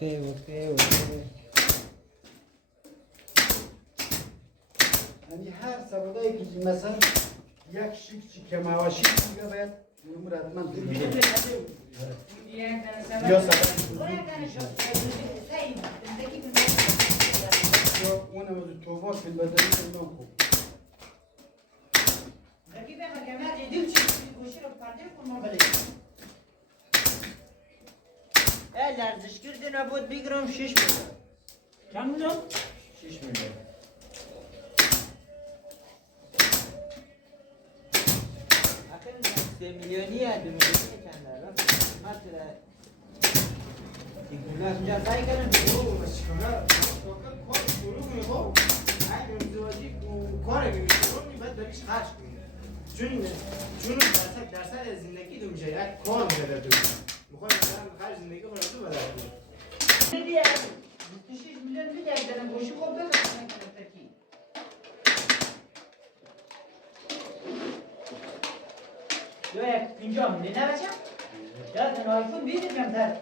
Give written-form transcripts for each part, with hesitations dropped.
اوکی. یعنی هر سبودایی که مثلا یک شیک چیکه مواشی دیگه باید نمور حتما دیگه یا سبب اون هم از توفاق فیل بدنی کنم خوب لرزشگیر دی نبود بگیرم 6 میلیون. چند میلیون؟ 6 میلیون. آخه 3 میلیونی 2 میلیونی چند داره؟ مثلا دیگه اینجا سعی کردم بیرون مسکونا کار شروع کنی خب اگه ازدواجی کار می‌کنی بعد داریش خرج کنی چون درصد زندگی تو میشه یک کار می‌کنه تو میخوای مثلا خرج زندگی کنی تو بده دیگه 26 میلیون میده دارم گوشی خوب بزنم کی دو یک اینجا میده نه بچه یاد آیفون بیدیم کمتر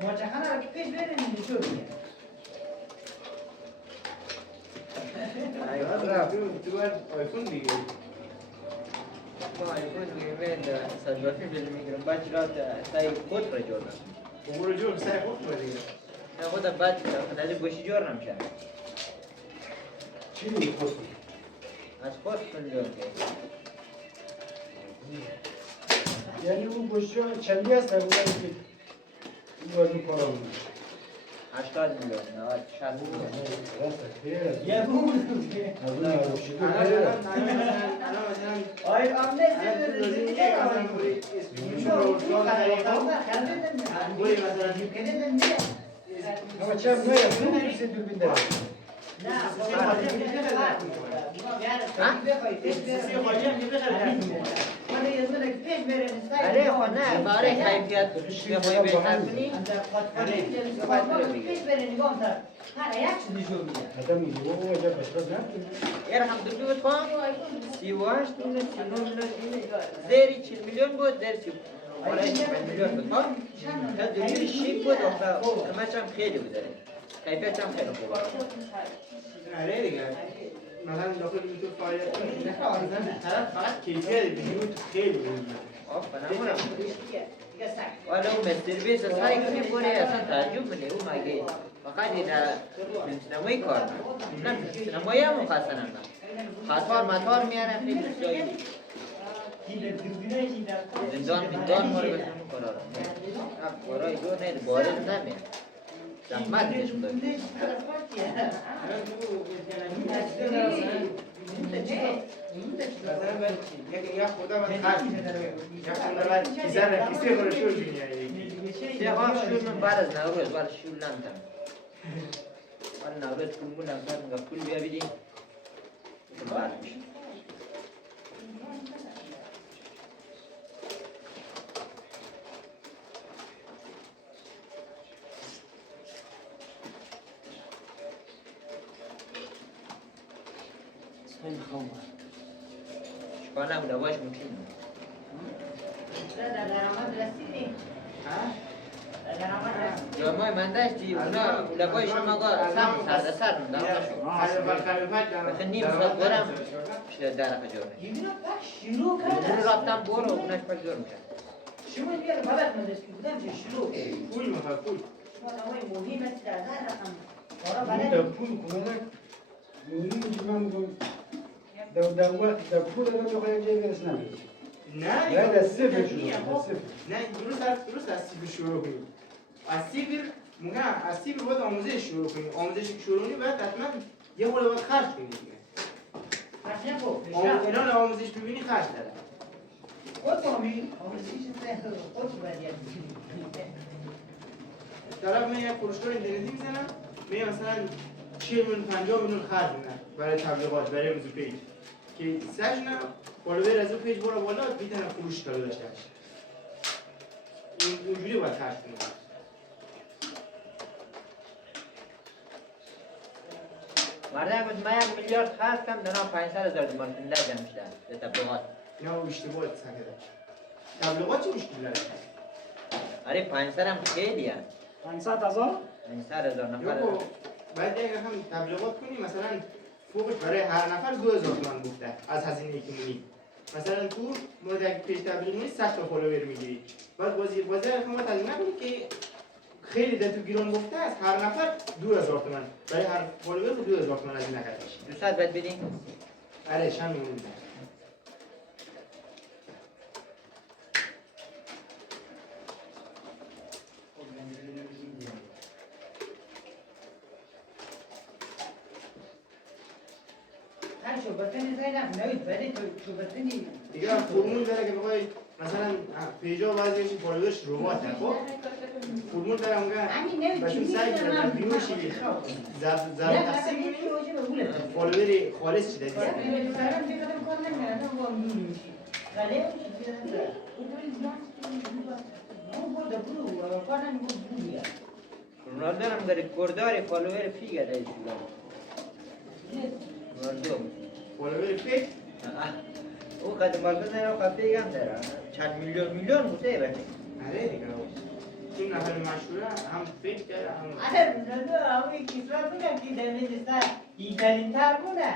ماچخانه رو که پیش بریم نشو بگیم تو آیفون دیگه ما آیفون میگیم صدبافی بلی میگیرم بچه را سعی خود را جوردم امور جور سعی خود را دیگه نه خود بچه را خود گوشی جور نمیشه چی میگی خود از خود کن جور که یعنی اون گوشی ها چندی هست در بودن که این بازی کارا بود 80 میلیون 60 میلیون یه بود از اون نروشی تو خیره آی آمده زیر اما چه هم ناید اون کسی دوربین داره آره خود نه باره کیفیت بخوای بهتر کنی آدم میگه او اجا بشکاز نکنی یه رقم دو بود خواهم 38 میلیون 39 میلیون زیری 40 میلیون بود زیر 35 میلیون بود خواهم تا دوری شیک بود قیمتش هم خیلی بود کیفیتش هم خیلی خوب آره دیگه مثلا داخل یوتیوب فعالیت کنی نه طرف فقط کیفیت ویدیو خیلی بود آفرین والا اون مستر بیس از هایی کنی بوری اصلا تعجب منی او مگه فقط این سینمایی کار نه سینمایی هم مخواستن هم خطار مطار میارن خیلی جایی زندان ماره بسن قرار قرار دور نید بارز نمید زحمت نشون دارد یا خدا من خرد یا خدا من کسی خود شور بینید سه آف شور من بعد از نوروز بعد شور نمتم بعد نوروز کنمون نمتم نگاه پول بیا بیدیم بعد میشه شکار نبوده باش ممکن یا ما من داشتی اونا لبای شما سم سرده سر مونده مثل نیم ساعت برم پیش درخ جور اون رفتم برو اونش پاک جور میشن شما دیگه بابت من دست بودم چه شروع پول میخواد پول شما نمای مهمی مثل در رقم در پول کنه مهمی که من میگم در وقت در پول دارم بخواه یک جایی برس نمیرس نه باید از صفر شروع نه درست از صفر شروع کنیم از صفر میگم از صفر باید آموزش شروع کنیم آموزش شروع کنیم باید حتما یه خورده باید خرج کنیم الان آموزش ببینی خرج داره خود فهمی خود باید طرف من یک فروشگاه اینترنتی میزنم میگم مثلا 40 میلیون 50 میلیون خرج میکنم برای تبلیغات برای موضوع پیج که سجنا فالوور از اون پیج برو بالا میتونن فروش کردن داشته اینجوری باید خرج کنیم مرده بود من 1 میلیارد خرج کردم دارم 500,000 تومان پول جمع میشه به تبلیغات اینا اشتباه ساکته تبلیغات چه مشکلی داره؟ آره 500 هم خیلی هست 500,000 این 100,000 نفر یا باید یک رقم تبلیغات کنی مثلا فوقش برای هر نفر 2000 تومان گفته از هزینه که میدی. مثلا تو مورد اگه پیج تبلیغ می‌کنی 100 تا فالوور میگیری. بعد بازی رقم باید هزینه کنی که خیلی در تو گیران گفته است هر نفر 2000 تومان برای هر فالوور 2000 تومان هزینه کرده باشی. 200 باید بدین. آره چند میلیون میده. شو بطنی زینا نوید ولی تو شو بطنی دیگه فرمول داره که بخوای مثلا پیجا بعضیش فالوورش ربات خب فرمول داره اونجا باشون سعی کنه بیوشی ضرب تقسیم کنی فالوور خالص چی داری رونالدو هم داره کرداری فالوور فیگه داری رونالدو فالوور فیک او قد مرکز نه او فیگ هم داره چند میلیون بوده باشه آره دیگه این نفر مشهوره هم فیک داره هم آره رونالدو همون کیسرا کنه که در میدسته ایتالین تر کنه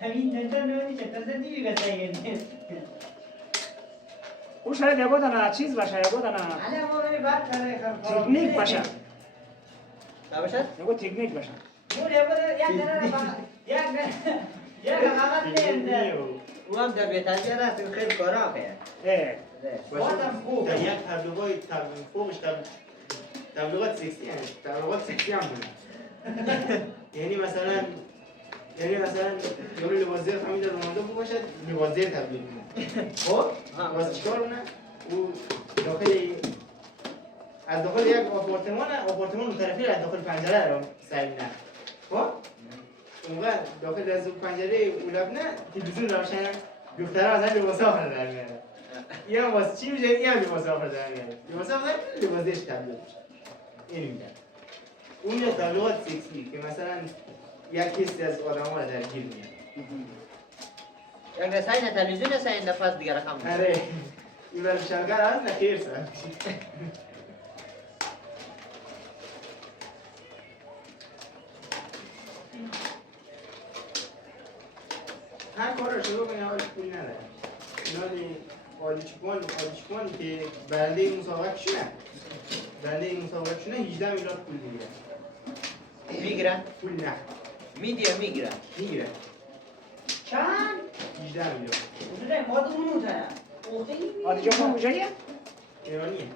همین تنتر نمیشه تازه دیگه گسایگه او شاید یکودن چیز باشه یکودن الان ما روی بات کرده خراب تکنیک باشه چه باشد؟ یکو تکنیک باشه مول یک دره یک حقیقت نیست او هم در بیتاجی هست و خیلی کارا خیلی بادم خوب در یک تبلیغات فوقش تبلیغات سکسی هست تبلیغات سکسی هم بونه یعنی مثلا یه لباسزیر فهمیده رونالدو خوب باشد لباسزیر تبلیغ کنه خب واسه چیکار کنه او از داخل یک آپارتمان اون طرفی از داخل پنجره رو سعی نه خب اونقدر داخل از اون پنجره اولاب نه تلویزیون روشنه دخترها از هم لباس آخر در میاره این هم واسه چی میشه؟ این هم لباس آخر در میاره لباس آخر در میاره لباسش تبلیغ میشه این میگن اون یه تبلیغات سکسی که مثلا یک حسی از آدم ها رو درگیر میاد یک رساین تلویزیون است این نفس دیگر رقم آره این برای شرگر هست نه خیر سر هر کار رو شروع کنی اولش پولی نداره اینا آلیچپان که برنده این مسابقه شونه 18 میلیارد پول میگیرن؟ پول نه میگیرن چند؟ 18 میلیارد بوده مادر اونو تنه آدی جا کجاییه؟ ایرانیه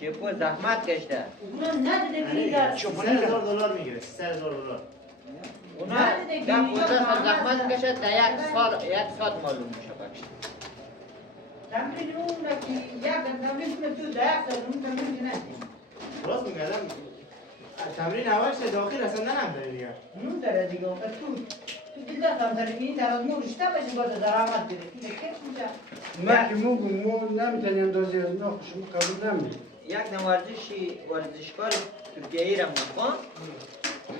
چه پول زحمت کشته اونو ندیده بینی در $300,000 میگیره $300,000 اونا در 15 سال زحمت کشد در یک سال معلوم میشه بخش تمرین اون که یک تمرین کنه تو در یک سال اون تمرین کنه راست میگه آدم تمرین اولش داخل اصلا نداره دیگه اون داره دیگه تو دیده تمرین در از مو رشته باشه باید درآمد بده که کش میشه نه که مو نمیتونی اندازی از نخ شما قبول نمید یک ورزشکار ترکیه‌ای را مخوان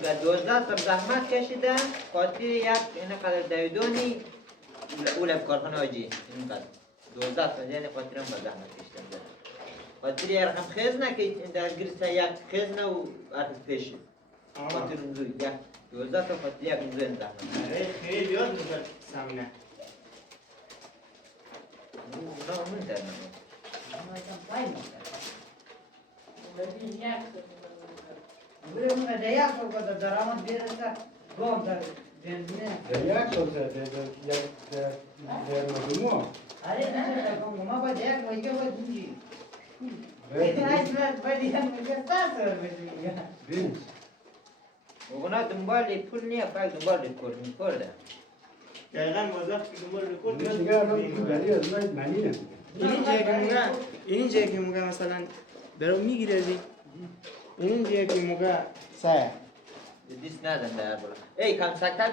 و 12 سال زحمت کشیدن خاطر یک اینقدر دویدونی اولم کارخانه آجی اینقدر 12 سال یعنی خاطر هم با زحمت کشیدن خاطر یک رقم خزنه که در گرسه یک خزنه و ارز پیشه خاطر اونجا یک 12 سال خاطر یک اونجا این زحمت آره خیلی یاد میشه سمینه اونا همون در بله اون در یک سال که درآمد بیرسه گام در بنزینه در یک سال در مجموع آره نه ما باید یک ویگه باید بودی باید یک ویگه سال بودی بینز اونا دنبال پول نیه فقط دنبال رکورد کرده دقیقاً موظف که دنبال رکورد دیگه برای از باید معنی نمیده این جایی که موقع مثلا برای میگیره ازی این جایی که موقع سایه دیست ندن در برا ای کم سکتر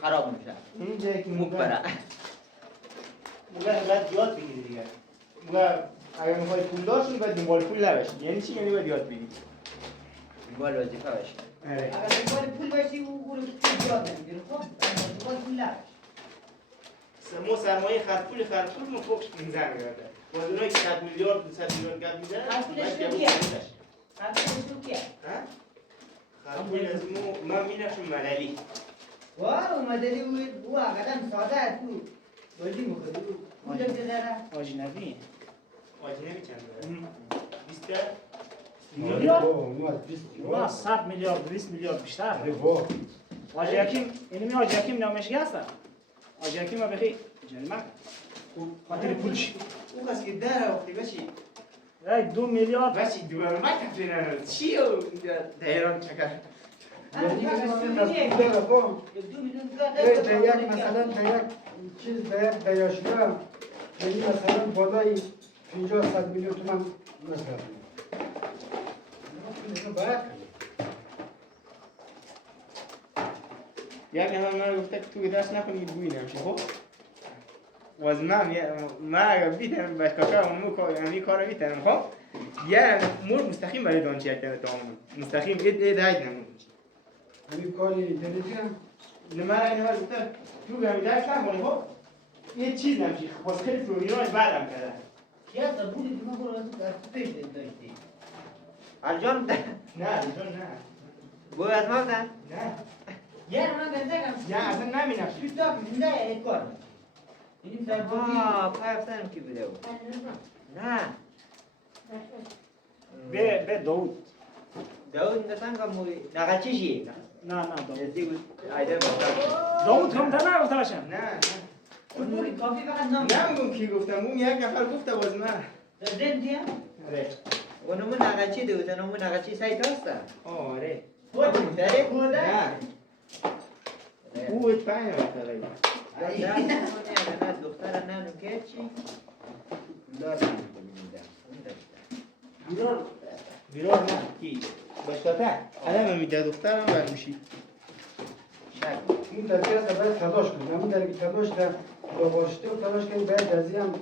خراب میشه این جایی که موقع موقع باید یاد بگیری دیگه موقع اگر میخوای پول داشت باید دنبال پول نباشی یعنی چی؟ یعنی باید یاد بگیری دنبال وظیفه باشه آره اگر دنبال پول باشی او رو یاد نمیگیری خب دنبال پول نباشی ما سرمایه خرد پول ما فوقش میزن میگرده باز اونایی که 100 میلیارد 200 میلیارد گرد میزنن خرد پولش باید چیه؟ خرطوم تو کیه؟ خرطوم از ما مینشون مللی واه مدلی او قدم ساده تو بازی می‌کنی اونجا داره آجنبی آجنبی چند داره؟ 20 میلیارد؟ اونو از 20 نه 100 میلیارد 20 میلیارد بیشتر آره با حاجی حکیم اینمی حاجی حکیم نامش هست حاجی حکیم ما بخی جریمه خاطر پولش او کسی که داره وقتی بچی ای 2 میلیارد بچی دوباره ما کفرینه چی او دیران چکر یعنی از پول رفا یک مثلا یک چیز یک دیاشوره یعنی مثلا بالای 50 100 میلیون تومان مصرف اینو باید یک نفر من گفته که تو دست نکنی بوی نمیشه خب و از من اگر بیتم باش کاکا اونمو کارو میتونم خب یه مور مستقیم برای دانچی اکتر تمام مستقیم اید نمون همین کاری اینترنتی هم نمره این ها گفته تو گمی درک نکنی خب یه چیز نمیشه واسه خیلی پروگرامش بعدم کرده کیا تا بودی تو من برو تو پیش داشتی الجان نه جون نه بو از ما ده نه یار من گفتم نه اصلا نمینم تو تا زنده کار این سر بودی پای افتادم کی بوده او نه به داود داود نتن که موی نقچیشی نه نه داود نزدیک بود ایده باشد داود هم در نه گفتاشم نه تو بودی کافی فقط نام نمیگم کی گفتم اون یک نفر گفته باز من زندیا آره اونمو نقچی دوید اونمو نقچی سایت هسته آره بود داره؟ نه او ات پایین رفته نه دختر نه نکه چی؟ لازم میدم بیرون نه کی باشته آدم میده دخترم برمیشی این درکی هست باید تلاش کنیم همون درکی تلاش در لغاشته و تلاش کنیم باید ازی هم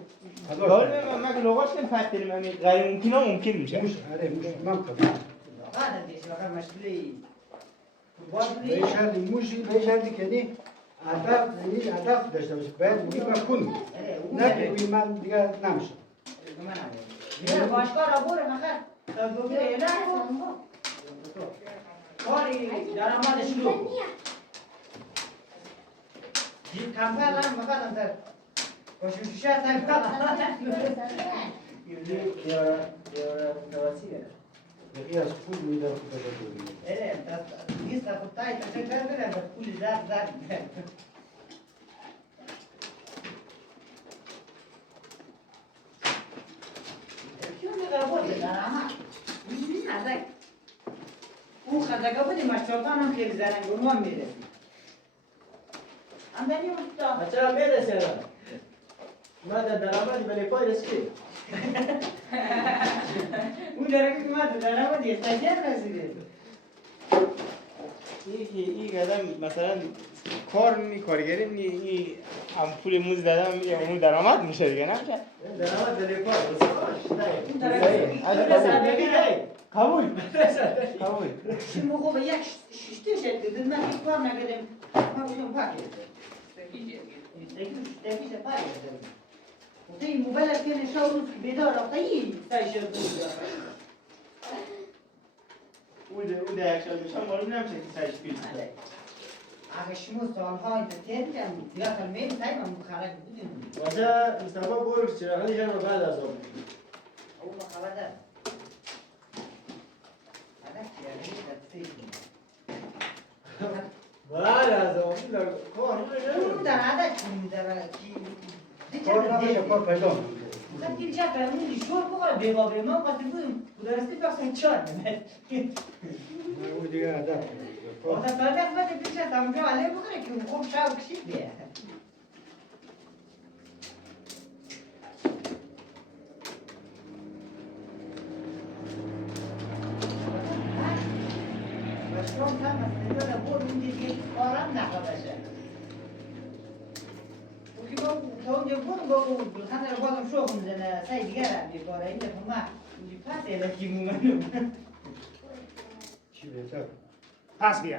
تلاش داره کنیم من لغاش نمی‌فهمم من غیر ممکن ها ممکن میشه موش آره موش من کنم بعد دیگه فقط مشغولی فوتبال به شرطی موشی به شرطی که نی هدف داشته باشه باید میگه من کنم نه که بگی من دیگه نمیشه یه باشگاه را بوره مخیر تا دوباره نه کاری درآمدش رو جیب کمپل هم مخیر در باشوشیشه تایی یکی از پول میده خود بده اره نیست خود تایی تا چه برم پول زد او خزگاه بودی مشتاقان هم خیلی زرنگ و هم میرسی هم دنی اونتا چرا میرسه من در درآمدی به پای رسیدی اون درگه که ما در درآمدی استاجر رسیده این آدم مثلا کار می کارگری می این هم پول موز دادم میگه اون درآمد میشه دیگه نمیشه درآمد به پای اون درگه قبول شما خوب یک ششته شد دیدن من هیچ کار نکردم من بودم پاکی دقیقه پاکی و این موبایل که نشان روز که بیدار رفته این سایشه بود اون در یک شد میشم معلوم نمیشه که سایش پیل اگه شما سالها انتظار کردم دیگه کلمه سعی من مخالف بودیم واسه مصطفی گفت چراغانی جان بعد از آب او مخالف دار انا چیه بعد از آب کار اون در عادت می‌داره کی کار نمیشه کار پیدا میکنه مثلا کی چه فرمودی شور بخوره بیغابه ما وقتی بودیم درستی پس چهار نه او دیگه هدف وقتی فرمود وقتی پیش تمام علی بخوره که خوب شاو کشید بیه مشروم هم مثلا بود اون دیگه کارم نخواهشه و که با اونجا بود با اون خانه رو بازم شوخ میزنه سعی دیگه را بیکاره این دفعه ما اونجا پس الکی مومنم چی بهتر پس بیا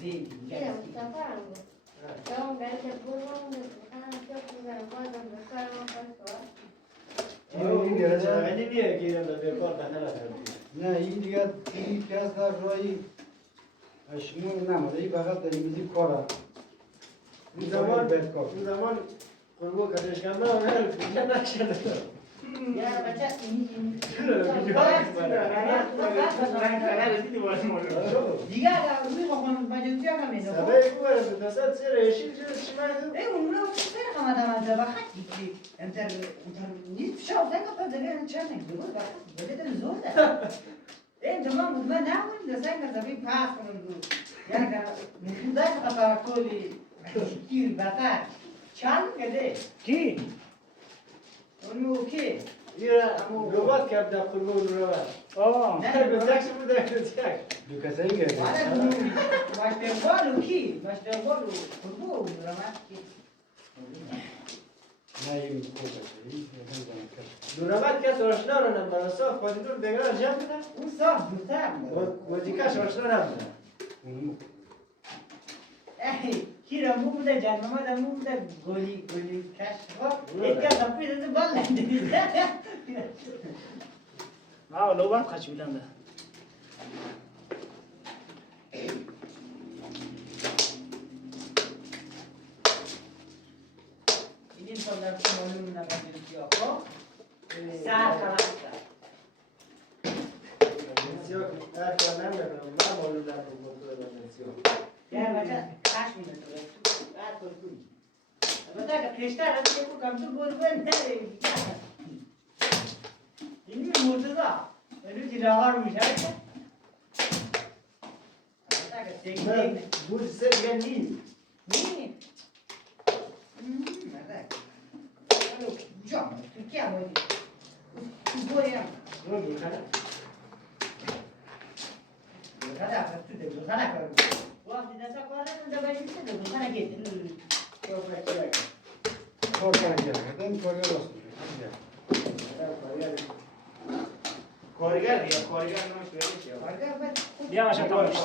ولی دیگه دیگه این دیگه چراغانی نیه که ایران به کار بهتر است نه این دیگه این که از در رای اشمون نماده این فقط در میزی کاره اون زمان قربو کدش کم نه دیگه نشد یا بچه این دیگه اگر روی خواهم بجوزی هم میده سبایی کوبرم دستت سر اشیل چی مردم اون رو سر خواهم دادم بخط دیگه انتر نیست شاو زنگ پس دیگه چه نمیده بود بخط دیگه دل زور ده این تمام بود من نمونی دستنگ زبی پاس کنم دو یعنی مفروضه که قطعه کلی کیر بطر چند کده کی؟ اونو کی؟ ایرا روبات کرد در قربو روبات آه نه بزرگش بوده بزرگ دو کسی این گرده ماشتربالو کی؟ ماشتربالو خودبو رمت کی؟ نه این کوبه این زمان کرد روبات کس آشنا رو نمیدن صاف خودی دور بگرد جمع کنه اون صاف دوتر وزیکاش آشنا نمیدن کی را مو بوده جنمه دا مو بوده گلی کش خود ایک کس اپی داده بال نده آه لوبان خچ بیلنده این فالر که معلوم نباید کیا خب سر خلاصه بسیار هر کار نمیدونم من مولود نبود بسیار یا بچه کش میده تو بعد کل کنی البته اگه پیشتر از یکو کم تو گربه نده اینی مرتضا اینو تیره ها رو میشه البته اگه سیگه نه بود سه دیگه نیست نی جام تو کی هم بودی تو گویم نه بخره بخره تو ده بخره کارو وقتی دستا کار نکنم دبایی میشه ده بخره گید کار کرده کار راست کارگر یا کارگر نمیشه کارگر باید بیا ماشا تماش